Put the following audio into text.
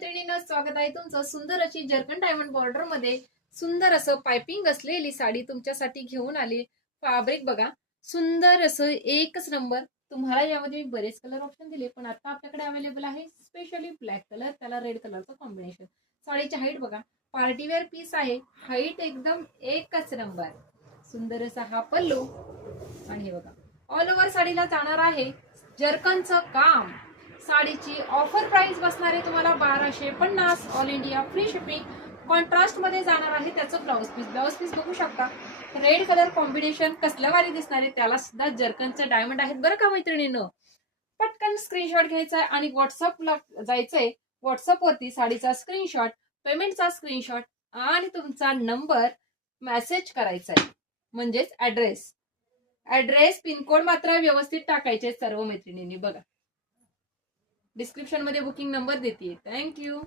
मैत्रिणींना स्वागत आहे तुमचं सुंदर अशी जर्कन डायमंड बॉर्डर मध्ये सुंदर असं पायपिंग असलेली साडी तुमच्यासाठी घेऊन आली. फॅब्रिक बघा, सुंदर असं एकच नंबर. तुम्हाला यामध्ये मी बरेच कलर ऑप्शन दिले, पण आता आपल्याकडे अवेलेबल आहे स्पेशली ब्लॅक कलर, त्याला रेड कलरचं कॉम्बिनेशन. साडीची हाईट बघा, पार्टीवेअर पीस आहे, हाईट एकदम एकच नंबर. सुंदर असा हा पल्लू आणि हे बघा ऑल ओव्हर साडीला जाणार आहे जर्कनचं काम. साडीची ऑफर प्राइस बसणार आहे तुम्हाला 1250, all India free shipping. Contrast मध्ये जाणार आहे त्याचं ब्लाउज पीस बघू शकता. रेड कलर कॉम्बिनेशन कसलं भारी दिसणार आहे, त्याला सुद्धा जर्कनचे डायमंड आहेत बरं का मैत्रिणींनो. पटकन स्क्रीनशॉट घ्यायचा आहे आणि व्हॉट्सअपला जायचंय. व्हॉट्सअपवरती साडीचा स्क्रीनशॉट, पेमेंटचा स्क्रीनशॉट आणि तुमचा नंबर मेसेज करायचा आहे, म्हणजेच ऍड्रेस पिनकोड मात्र व्यवस्थित टाकायचे सर्व मैत्रिणींनी. बघा डिस्क्रिप्शन मध्ये बुकिंग नंबर देते. थँक्यू.